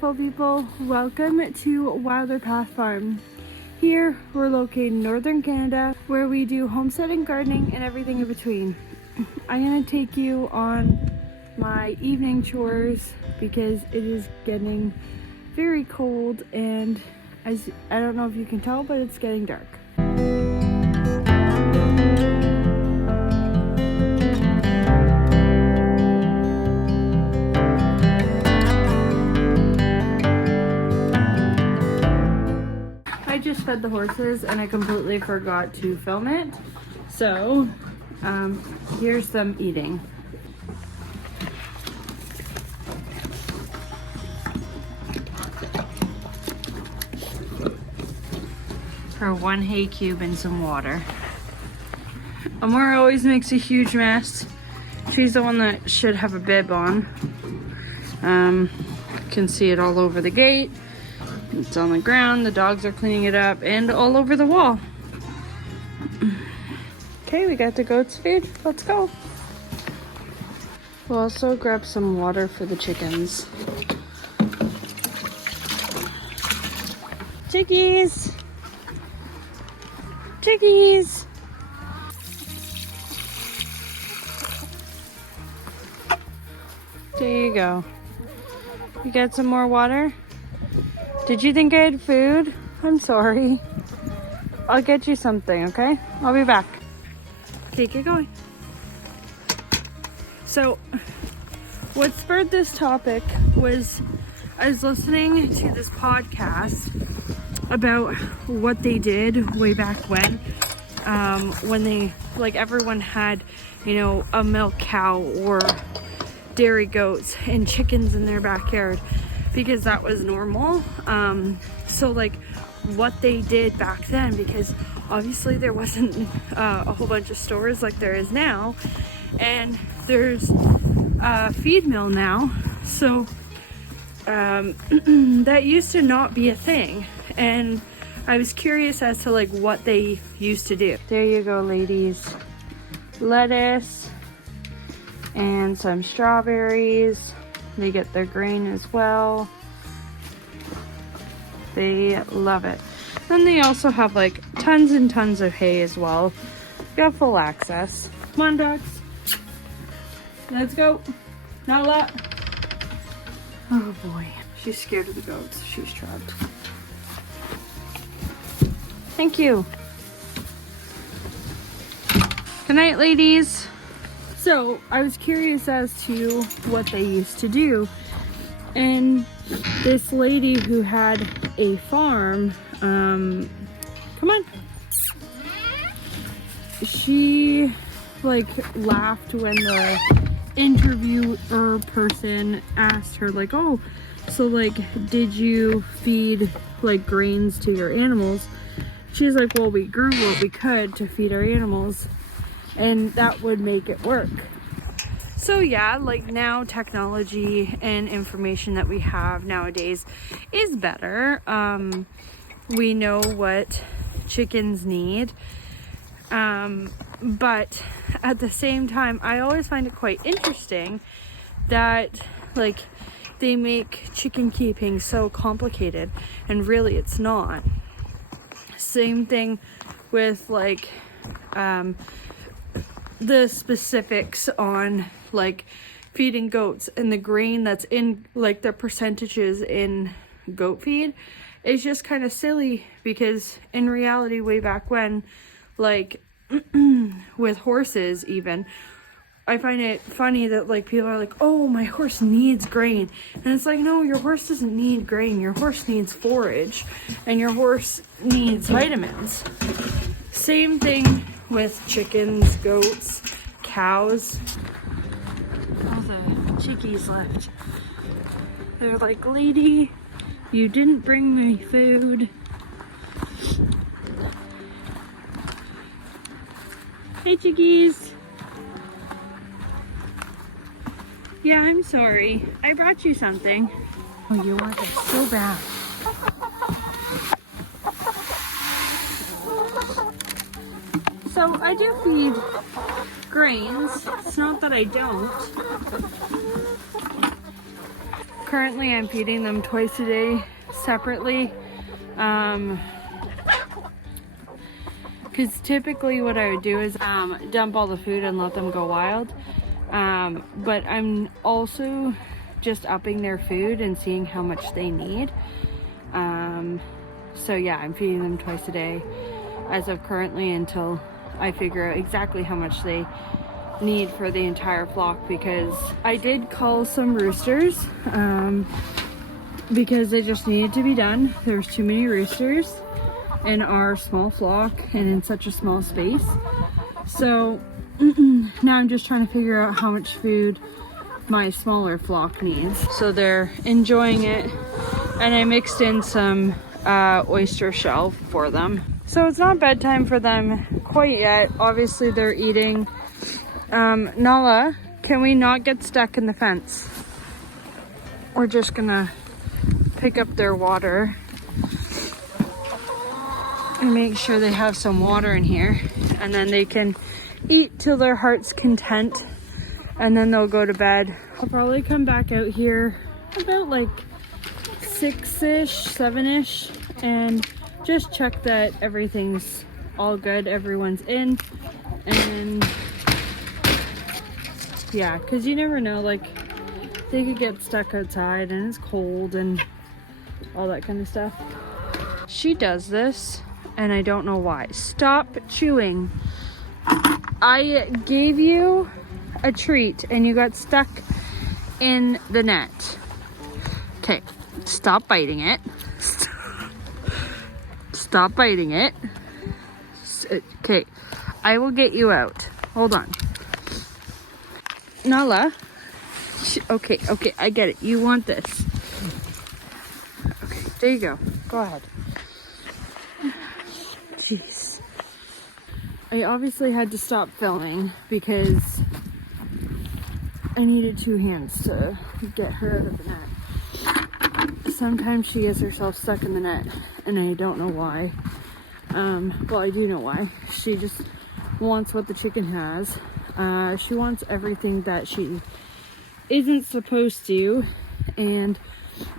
beautiful people. Welcome to Wilder Path Farm. Here we're located in northern Canada where we do homesteading, gardening, and everything in between. I'm going to take you on my evening chores because it is getting very cold and as I don't know if you can tell, but it's getting dark. I just fed the horses and I completely forgot to film it. So here's them eating. For one hay cube and some water. Amara always makes a huge mess. She's the one that should have a bib on. Can see it all over the gate. It's on the ground, the dogs are cleaning it up, and all over the wall. Okay, we got the goat's feed. Let's go. We'll also grab some water for the chickens. Chickies! Chickies! There you go. You got some more water? Did you think I had food? I'm sorry. I'll get you something, okay? I'll be back. Okay, get going. So, what spurred this topic was I was listening to this podcast about what they did way back when they, like everyone had, you know, a milk cow or dairy goats and chickens in their backyard because that was normal. So like what they did back then, because obviously there wasn't a whole bunch of stores like there is now, and there's a feed mill now, so that used to not be a thing, and I was curious as to like what they used to do. There you go, ladies. Lettuce and some strawberries. They get their grain as well. They love it. Then they also have like tons and tons of hay as well. You have full access. Come on, dogs. Let's go. Not a lot. Oh boy. She's scared of the goats. She's trapped. Thank you. Good night, ladies. So I was curious as to what they used to do, and this lady who had a farm, come on, she like laughed when the interviewer person asked her like, oh, so like did you feed like grains to your animals? She's like, well, we grew what we could to feed our animals, and that would make it work. So yeah, like now technology and information that we have nowadays is better. We know what chickens need, but at the same time I always find it quite interesting that like they make chicken keeping so complicated, and really it's not. Same thing with like the specifics on like feeding goats and the grain that's in, like the percentages in goat feed is just kind of silly, because in reality way back when, like with horses even, I find it funny that like people are like, oh, my horse needs grain, and it's like, no, your horse doesn't need grain, your horse needs forage and your horse needs vitamins. Same thing with chickens, goats, cows. All the chickies left. They're like, lady, you didn't bring me food. Hey, chickies. Yeah, I'm sorry. I brought you something. Oh, you want it so bad. So I do feed grains. It's not that I don't. currently I'm feeding them twice a day separately. Because typically what I would do is dump all the food and let them go wild. But I'm also just upping their food and seeing how much they need. So yeah, I'm feeding them twice a day as of currently until I figure out exactly how much they need for the entire flock, because I did cull some roosters because they just needed to be done. There's too many roosters in our small flock and in such a small space. So now I'm just trying to figure out how much food my smaller flock needs. So they're enjoying it, and I mixed in some oyster shell for them. So it's not bedtime for them quite yet. Obviously they're eating. Nala, can we not get stuck in the fence? We're just gonna pick up their water and make sure they have some water in here, and then they can eat till their heart's content, and then they'll go to bed. I'll probably come back out here about like 6-ish, 7-ish, and just check that everything's all good, everyone's in, and yeah, because you never know, like they could get stuck outside and it's cold and all that kind of stuff. She does this and I don't know why. Stop chewing. I gave you a treat and you got stuck in the net. Okay, stop biting it. Stop biting it. Okay, I will get you out. Hold on. Nala. Okay, I get it. You want this. Okay, there you go. Go ahead. Jeez. I obviously had to stop filming because I needed 2 hands to get her out of the net. Sometimes she gets herself stuck in the net and I don't know why. Well, I do know why. She just wants what the chicken has. She wants everything that she isn't supposed to and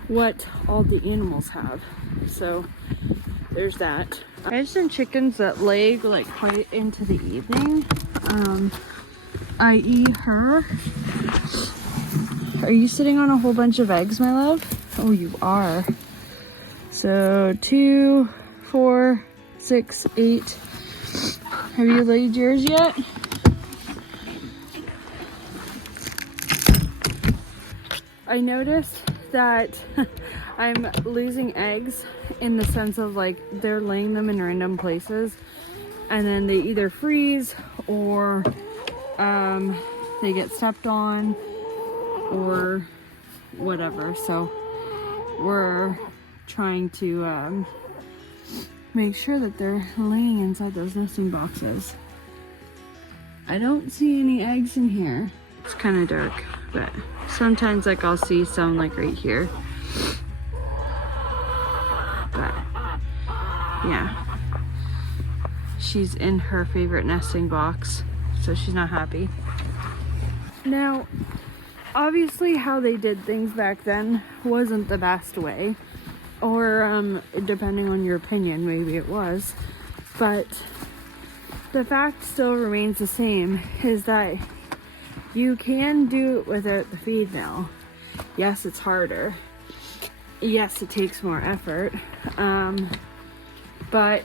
what all the animals have. So there's that. I have some chickens that lay like quite into the evening, i.e. her. Are you sitting on a whole bunch of eggs, my love? Oh, you are. So 2, 4, 6, 8. Have you laid yours yet? I noticed that I'm losing eggs in the sense of like they're laying them in random places and then they either freeze or they get stepped on or whatever. So we're trying to make sure that they're laying inside those nesting boxes. I don't see any eggs in here. It's kind of dark, but sometimes like I'll see some like right here. But yeah, she's in her favorite nesting box, so she's not happy. Now, obviously how they did things back then wasn't the best way, or depending on your opinion, maybe it was, but the fact still remains the same, is that you can do it without the feed mill. Yes, it's harder. Yes, it takes more effort. But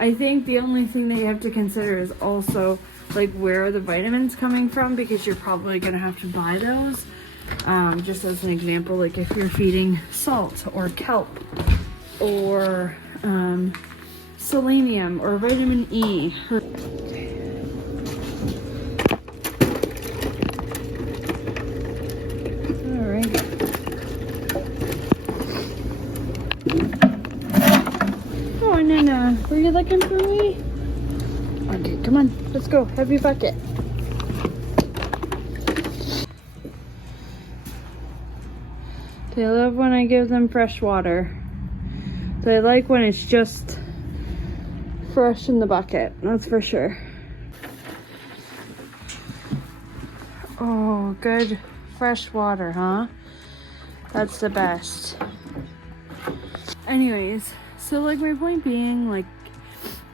I think the only thing that you have to consider is also like where are the vitamins coming from, because you're probably gonna have to buy those. Just as an example, like if you're feeding salt or kelp or selenium or vitamin E. Nana, were you looking for me? Okay, come on, let's go. Have your bucket. They love when I give them fresh water. They like when it's just fresh in the bucket, that's for sure. Oh, good fresh water, huh? That's the best. Anyways, so like my point being, like,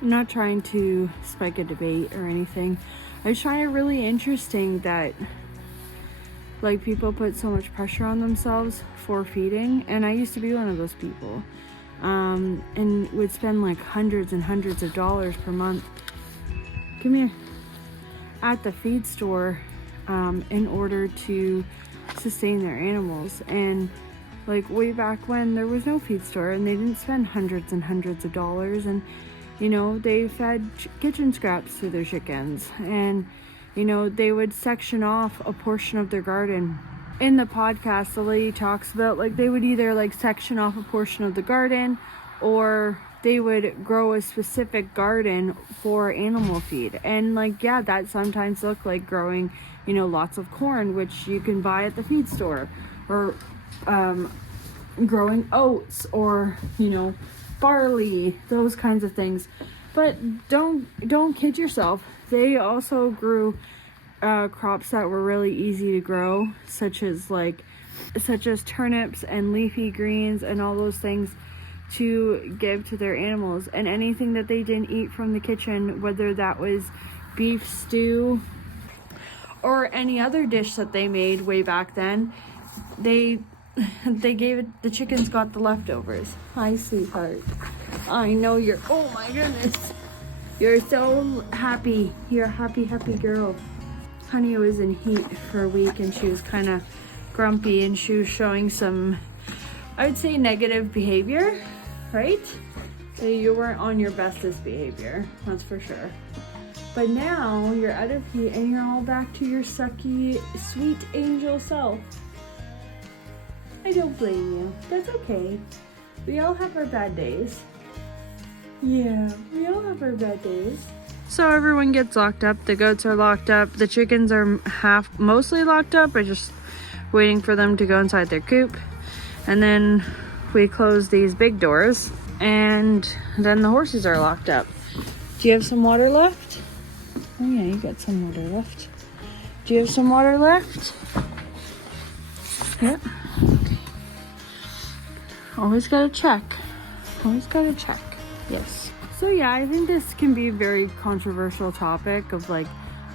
I'm not trying to spike a debate or anything. I just find it really interesting that like people put so much pressure on themselves for feeding, and I used to be one of those people, and would spend like hundreds and hundreds of dollars per month, come here, at the feed store in order to sustain their animals. And like way back when there was no feed store and they didn't spend hundreds and hundreds of dollars, and you know, they fed kitchen scraps to their chickens, and you know, they would section off a portion of their garden. In the podcast, the lady talks about like they would either like section off a portion of the garden, or they would grow a specific garden for animal feed. And like, yeah, that sometimes looked like growing, you know, lots of corn, which you can buy at the feed store, or growing oats, or you know, barley, those kinds of things. But don't kid yourself. They also grew crops that were really easy to grow, such as turnips and leafy greens and all those things, to give to their animals. And anything that they didn't eat from the kitchen, whether that was beef stew or any other dish that they made way back then, they gave it, the chickens got the leftovers. Hi, sweetheart. I know you're, oh my goodness, you're so happy. You're a happy girl. Honey was in heat for a week and she was kind of grumpy, and she was showing some, I would say, negative behavior, right? So you weren't on your bestest behavior, that's for sure. But now you're out of heat and you're all back to your sucky, sweet angel self. I don't blame you. That's okay. We all have our bad days. Yeah, we all have our bad days. So everyone gets locked up. The goats are locked up. The chickens are mostly locked up. We're just waiting for them to go inside their coop. And then we close these big doors. And then the horses are locked up. Do you have some water left? Oh yeah, you got some water left. Do you have some water left? Yep. Okay. Always gotta check. Always gotta check. Yes. So yeah, I think this can be a very controversial topic of like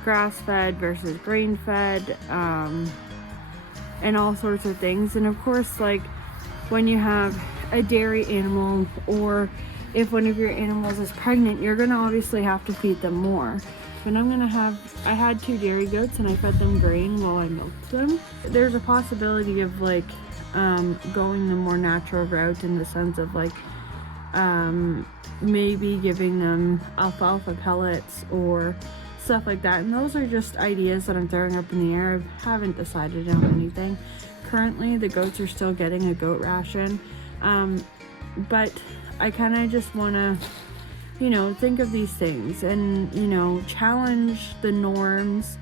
grass-fed versus grain-fed, and all sorts of things. And of course, like when you have a dairy animal, or if one of your animals is pregnant, you're gonna obviously have to feed them more. But I had 2 dairy goats and I fed them grain while I milked them. There's a possibility of like going the more natural route, in the sense of like maybe giving them alfalfa pellets or stuff like that. And those are just ideas that I'm throwing up in the air. I haven't decided on anything. Currently the goats are still getting a goat ration, but I kind of just want to, you know, think of these things and, you know, challenge the norms,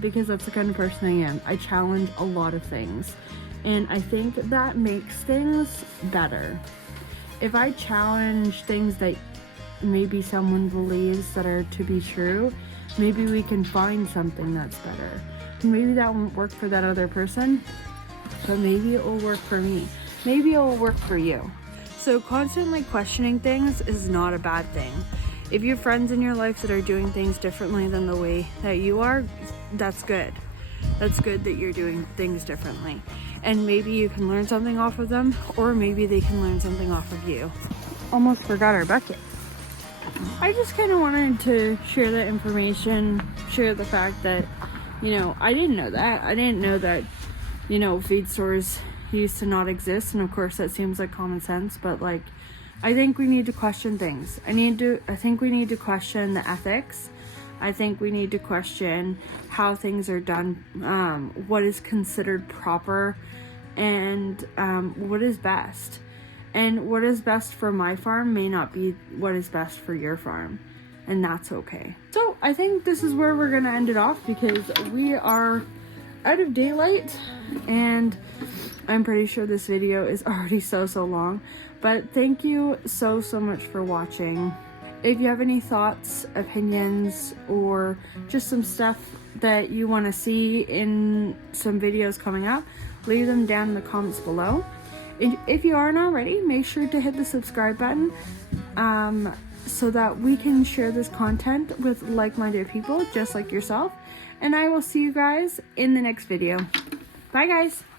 because that's the kind of person I am. I challenge a lot of things, and I think that makes things better. If I challenge things that maybe someone believes that are to be true, maybe we can find something that's better. Maybe that won't work for that other person, but maybe it will work for me. Maybe it will work for you. So constantly questioning things is not a bad thing. If you have friends in your life that are doing things differently than the way that you are, that's good. That's good that you're doing things differently. And maybe you can learn something off of them, or maybe they can learn something off of you. Almost forgot our bucket. I just kind of wanted to share that information, share the fact that, you know, I didn't know that. I didn't know that, you know, feed stores used to not exist. And of course that seems like common sense, but like, I think we need to question things. I think we need to question the ethics. I think we need to question how things are done, what is considered proper, and what is best. And what is best for my farm may not be what is best for your farm, and that's okay. So I think this is where we're gonna end it off, because we are out of daylight, and I'm pretty sure this video is already so long. But thank you so much for watching. if you have any thoughts, opinions, or just some stuff that you want to see in some videos coming up, leave them down in the comments below. If you aren't already, make sure to hit the subscribe button so that we can share this content with like-minded people just like yourself. And I will see you guys in the next video. Bye guys!